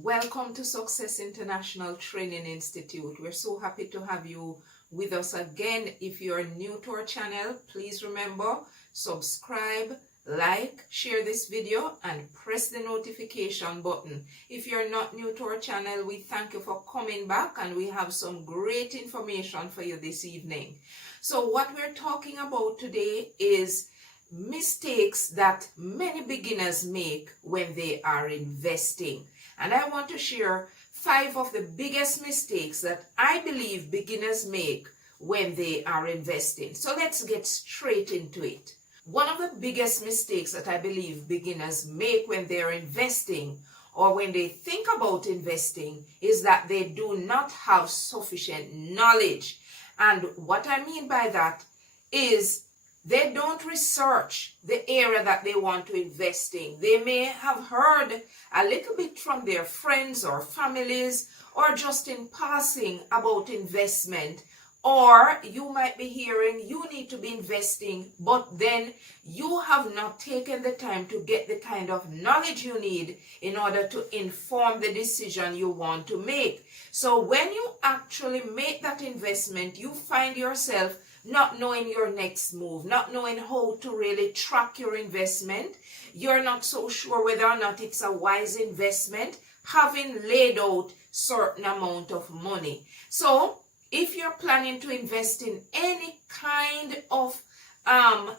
Welcome to Success International Training Institute. We're so happy to have you with us again. If you're new to our channel, please remember, subscribe, like, share this video, and press the notification button. If you're not new to our channel, we thank you for coming back, and we have some great information for you this evening. So what we're talking about today is mistakes that many beginners make when they are investing. And I want to share 5 of the biggest mistakes that I believe beginners make when they are investing. So let's get straight into it. One of the biggest mistakes that I believe beginners make when they're investing or when they think about investing is that they do not have sufficient knowledge. And what I mean by that is they don't research the area that they want to invest in. They may have heard a little bit from their friends or families or just in passing about investment. Or you might be hearing you need to be investing, but then you have not taken the time to get the kind of knowledge you need in order to inform the decision you want to make. So when you actually make that investment, you find yourself not knowing your next move, not knowing how to really track your investment. You're not so sure whether or not it's a wise investment, having laid out certain amount of money. So if you're planning to invest in any kind of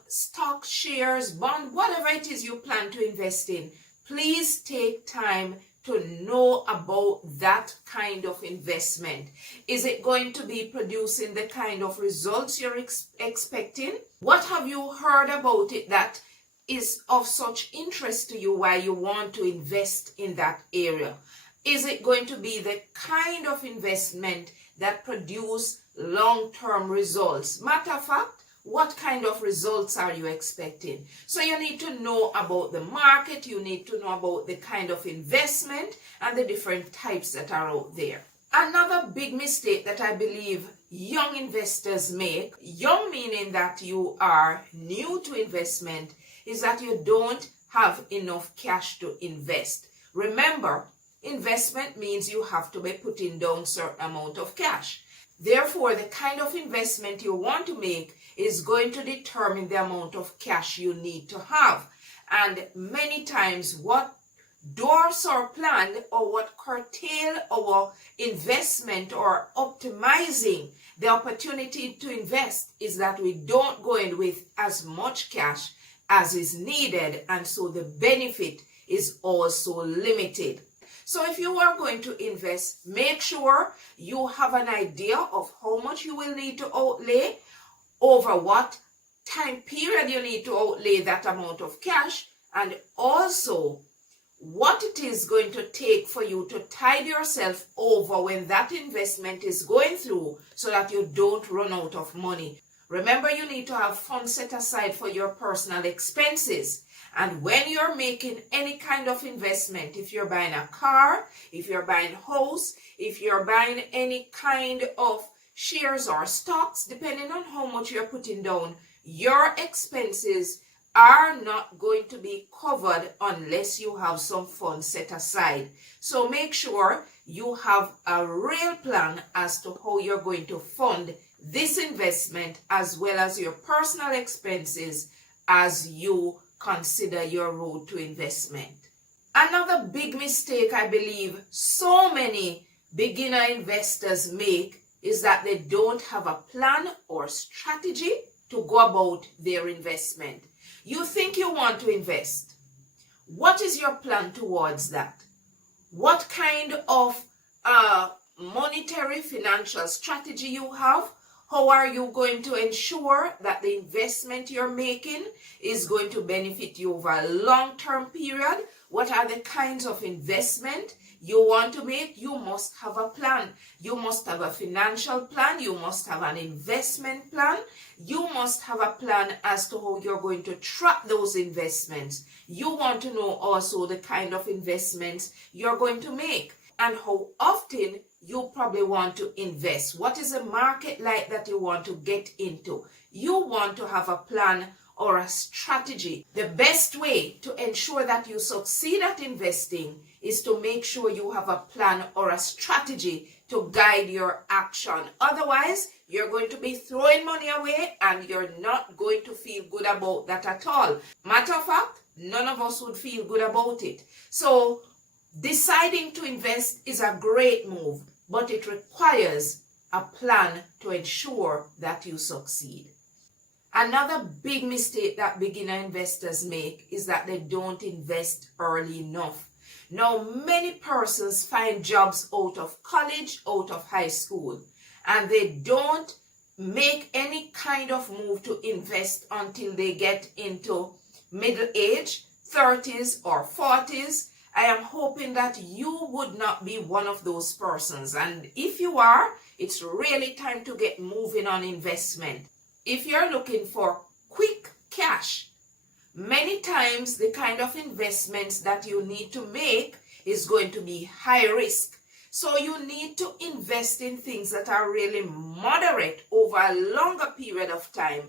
stock, shares, bond, whatever it is you plan to invest in, please take time to know about that kind of investment. Is it going to be producing the kind of results you're expecting? What have you heard about it that is of such interest to you why you want to invest in that area? Is it going to be the kind of investment that produce long-term results? Matter of fact, what kind of results are you expecting? So you need to know about the market, you need to know about the kind of investment and the different types that are out there. Another big mistake that I believe young investors make, young meaning that you are new to investment, is that you don't have enough cash to invest. Remember, investment means you have to be putting down a certain amount of cash. Therefore, the kind of investment you want to make is going to determine the amount of cash you need to have. And many times what dwarfs our plan or what curtail our investment or optimizing the opportunity to invest is that we don't go in with as much cash as is needed, and so the benefit is also limited. So if you are going to invest, make sure you have an idea of how much you will need to outlay, over what time period you need to outlay that amount of cash, and also what it is going to take for you to tide yourself over when that investment is going through so that you don't run out of money. Remember, you need to have funds set aside for your personal expenses. And when you're making any kind of investment, if you're buying a car, if you're buying a house, if you're buying any kind of shares or stocks, depending on how much you're putting down, your expenses are not going to be covered unless you have some funds set aside. So make sure you have a real plan as to how you're going to fund this investment as well as your personal expenses as you consider your road to investment. Another big mistake I believe so many beginner investors make is that they don't have a plan or strategy to go about their investment. You think you want to invest. What is your plan towards that? What kind of monetary financial strategy you have? How are you going to ensure that the investment you're making is going to benefit you over a long-term period? What are the kinds of investment you want to make? You must have a plan. You must have a financial plan. You must have an investment plan. You must have a plan as to how you're going to track those investments. You want to know also the kind of investments you're going to make and how often you probably want to invest. What is the market like that you want to get into? You want to have a plan or a strategy. The best way to ensure that you succeed at investing is to make sure you have a plan or a strategy to guide your action. Otherwise, you're going to be throwing money away and you're not going to feel good about that at all. Matter of fact, none of us would feel good about it. So deciding to invest is a great move, but it requires a plan to ensure that you succeed. Another big mistake that beginner investors make is that they don't invest early enough. Now, many persons find jobs out of college, out of high school, and they don't make any kind of move to invest until they get into middle age, 30s or 40s. I am hoping that you would not be one of those persons. And if you are, it's really time to get moving on investment. If you're looking for quick cash, many times the kind of investments that you need to make is going to be high risk. So you need to invest in things that are really moderate over a longer period of time.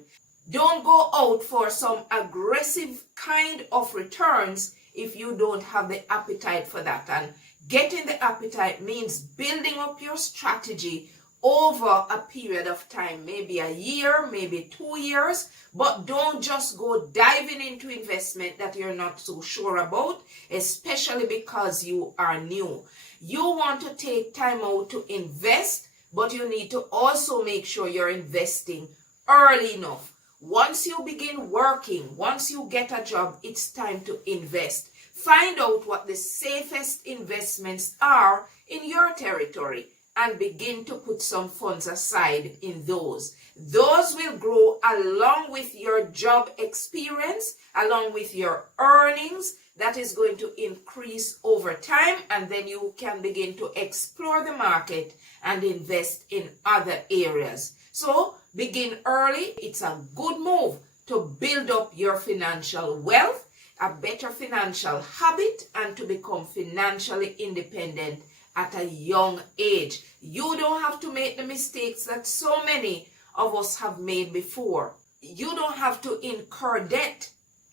Don't go out for some aggressive kind of returns if you don't have the appetite for that. And getting the appetite means building up your strategy over a period of time, maybe a year, maybe 2 years, but don't just go diving into investment that you're not so sure about, especially because you are new. You want to take time out to invest, but you need to also make sure you're investing early enough. Once you begin working, once you get a job, it's time to invest. Find out what the safest investments are in your territory and begin to put some funds aside in those. Those will grow along with your job experience, along with your earnings. That is going to increase over time, and then you can begin to explore the market and invest in other areas. So begin early. It's a good move to build up your financial wealth, a better financial habit, and to become financially independent at a young age. You don't have to make the mistakes that so many of us have made before. You don't have to incur debt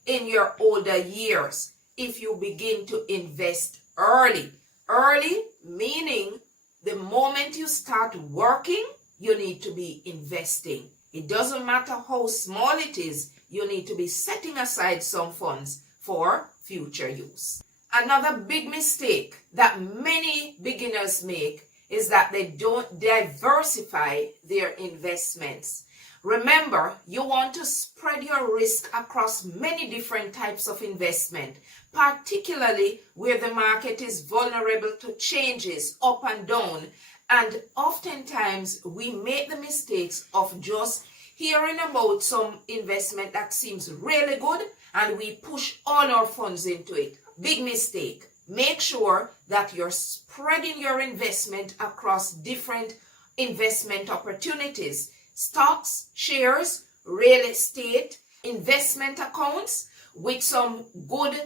in your older years if you begin to invest early. Early meaning the moment you start working, you need to be investing. It doesn't matter how small it is, you need to be setting aside some funds for future use. Another big mistake that many beginners make is that they don't diversify their investments. Remember, you want to spread your risk across many different types of investment, particularly where the market is vulnerable to changes up and down. And oftentimes we make the mistakes of just hearing about some investment that seems really good and we push all our funds into it. Big mistake. Make sure that you're spreading your investment across different investment opportunities. Stocks, shares, real estate, investment accounts with some good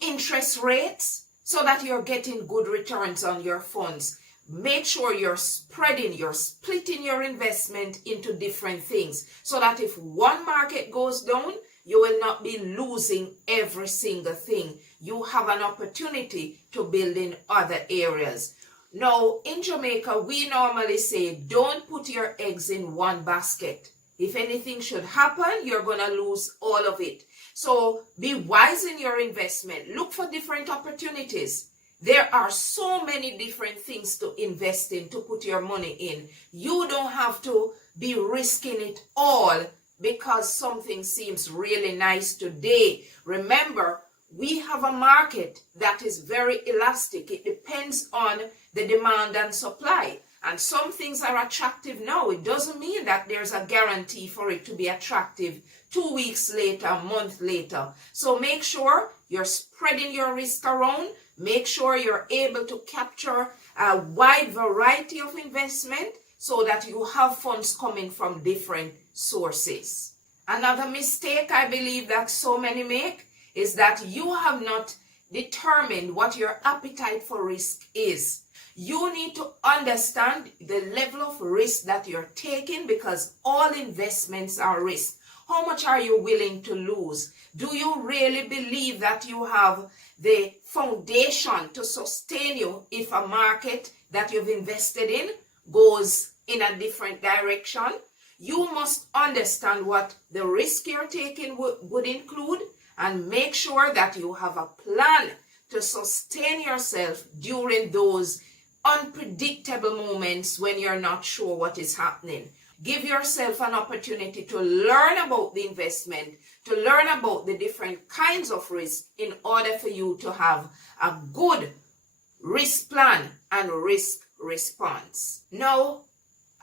interest rates so that you're getting good returns on your funds. Make sure you're splitting your investment into different things so that if one market goes down, you will not be losing every single thing. You have an opportunity to build in other areas. Now, in Jamaica, we normally say, don't put your eggs in one basket. If anything should happen, you're going to lose all of it. So be wise in your investment. Look for different opportunities. There are so many different things to invest in, to put your money in. You don't have to be risking it all because something seems really nice today. Remember, we have a market that is very elastic. It depends on the demand and supply. And some things are attractive now. It doesn't mean that there's a guarantee for it to be attractive 2 weeks later, a month later. So make sure you're spreading your risk around. Make sure you're able to capture a wide variety of investment so that you have funds coming from different sources. Another mistake I believe that so many make is that you have not determined what your appetite for risk is. You need to understand the level of risk that you're taking because all investments are risk. How much are you willing to lose? Do you really believe that you have the foundation to sustain you if a market that you've invested in goes in a different direction? You must understand what the risk you're taking would include and make sure that you have a plan to sustain yourself during those unpredictable moments when you're not sure what is happening. Give yourself an opportunity to learn about the investment, to learn about the different kinds of risk in order for you to have a good risk plan and risk response. Now,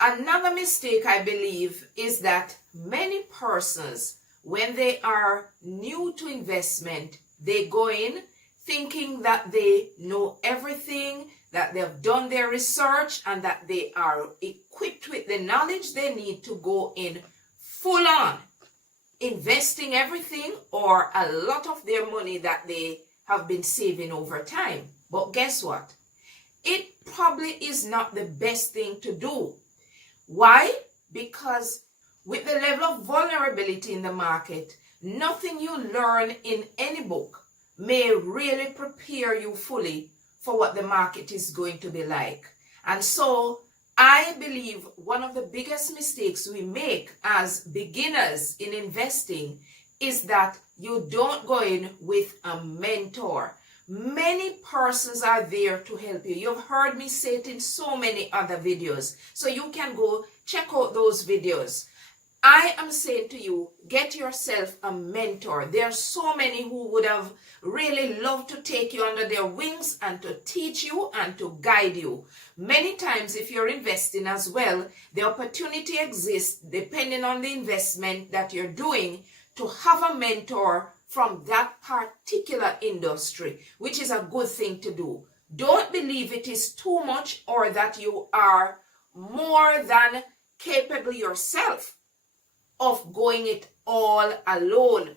another mistake I believe is that many persons, when they are new to investment, they go in thinking that they know everything, that they've done their research, and that they are equipped with the knowledge they need to go in full on, investing everything or a lot of their money that they have been saving over time. But guess what? It probably is not the best thing to do. Why? Because with the level of vulnerability in the market, nothing you learn in any book may really prepare you fully for what the market is going to be like. And so I believe one of the biggest mistakes we make as beginners in investing is that you don't go in with a mentor. Many persons are there to help you. You've heard me say it in so many other videos, so you can go check out those videos. I am saying to you, get yourself a mentor. There are so many who would have really loved to take you under their wings and to teach you and to guide you. Many times, if you're investing as well, the opportunity exists, depending on the investment that you're doing, to have a mentor from that particular industry, which is a good thing to do. Don't believe it is too much or that you are more than capable yourself of going it all alone.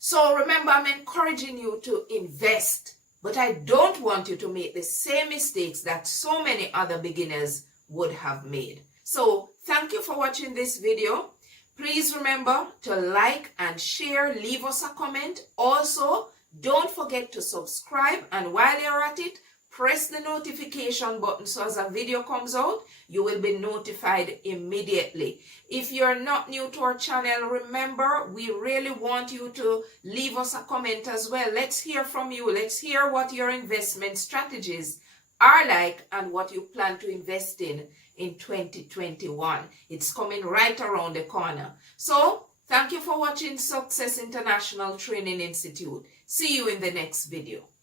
So remember, I'm encouraging you to invest, but I don't want you to make the same mistakes that so many other beginners would have made. So thank you for watching this video. Please remember to like and share, leave us a comment. Also, don't forget to subscribe, and while you're at it, press the notification button so as a video comes out, you will be notified immediately. If you're not new to our channel, remember, we really want you to leave us a comment as well. Let's hear from you. Let's hear what your investment strategies are like and what you plan to invest in 2021. It's coming right around the corner. So, thank you for watching Success International Training Institute. See you in the next video.